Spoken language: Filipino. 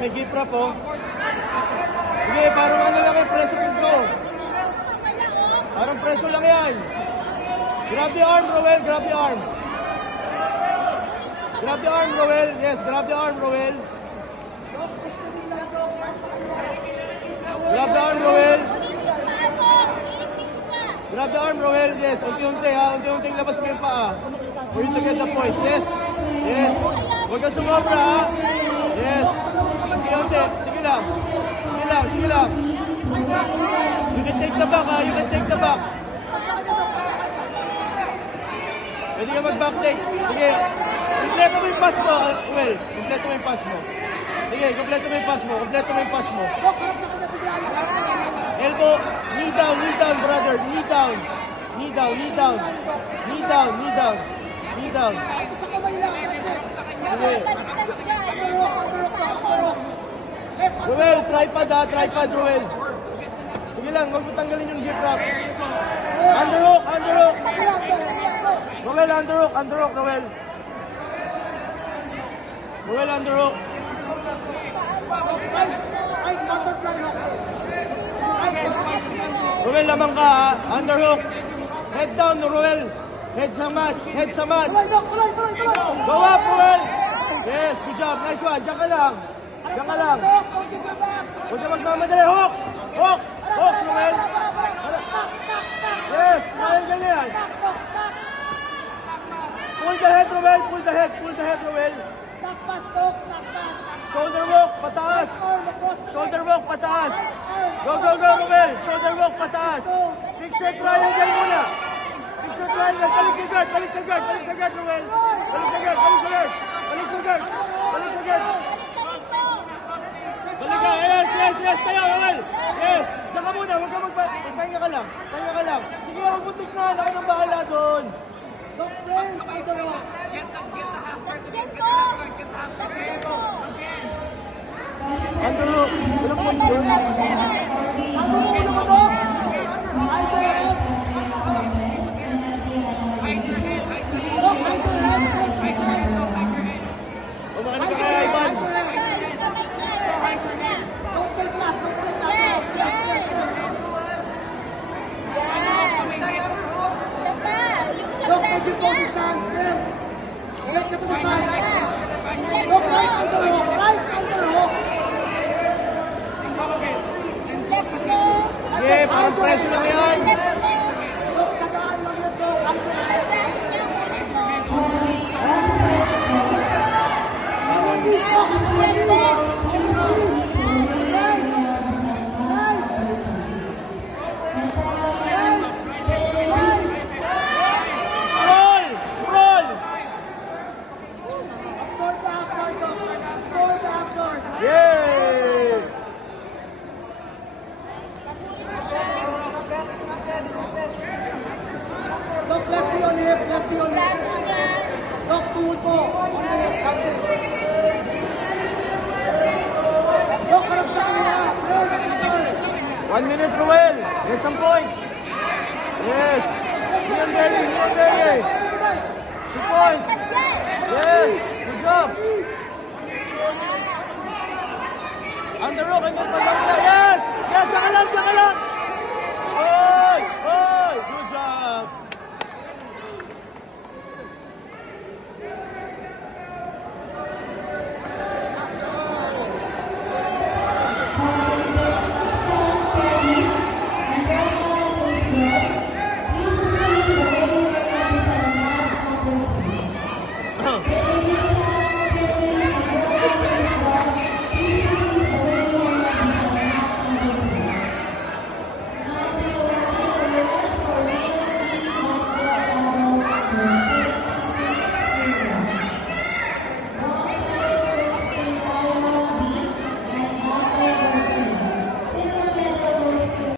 may gift wrap oh. Sige, parang ano lang yung preso-preso. Parang preso lang yan. Grab the arm, Roel, grab the arm. Grab the arm, Roel. Yes, grab the arm, Roel. Grab the arm, Roel. Grab the arm, Roel. Yes, unti-unti ha. Unti-unting labas mo yung paa. For you to get the points. Yes. Yes. Huwag ka sumobra ha. Yes. Unti-unti. Sige lang. Sige lang. Sige lang. You can take the back ha. You can take the back. Pwede ka mag-back take. Sige. Kompleto mo yung pass mo, Roel. Kompleto mo yung pass mo. Sige, kompleto mo yung pass mo. Kompleto mo yung pass mo. Elbow, knee down, brother. Knee down. Knee down, knee down. Knee down, knee down. Knee down. Okay. Roel, tripod ha, tripod, Roel. Sige lang, huwag mo tanggalin yung grip wrap. Underhook, underhook. Roel, underhook, underhook, Roel. Roel, underhook. Roel, lamang ka ha. Underhook. Head down, Roel. Head sa match. Head sa match. Go up, Roel. Yes, good job. Nice one. Diyan ka lang. Diyan ka lang. Huwag ka magmamadali. Hawks. Hawks. Hawks, Roel. Yes, Roel, ganyan. Pull the head, Roel. Pull the head. Pull the head, Roel. Snack pass, Hawks. Snack pass. Shoulder walk, pataas. Shoulder walk, pataas. Go, go, go, Roel. Shoulder walk, pataas. Fixer triangle muna. Fixer triangle. Balik sa guard, balik sa guard, balik sa guard, Roel. Balik sa guard, balik sa guard. Balik sa guard, balik sa guard. Balik ka, yes, yes, yes. Tayo, Roel. Yes. Diyan ka muna, huwag ka magpahinga ka lang. Pahinga ka lang. Sige, huwag mo tikman. Ako nang bahala doon. Don't friends, I don't know. Underhook. Walang control. Umakan ka kaya, Ivan. Look, put your body stand. Get to the side. Look, right underhook. Right underhook. Yeah, parang preso lang yan. Look, tsagaan lang yan to. Scroll! Scroll! Absorb the upward, absorb the upward. Yay! Look, lefty on hip, lefty on hip. Look, tuhod po. On the hip, that's it. Look, harap sa kanila. Look, 1 minute, Roel. Get some points. Yes. Ian Belly, Ian Belly. 2 points. Yes. Good job. Underhook, and then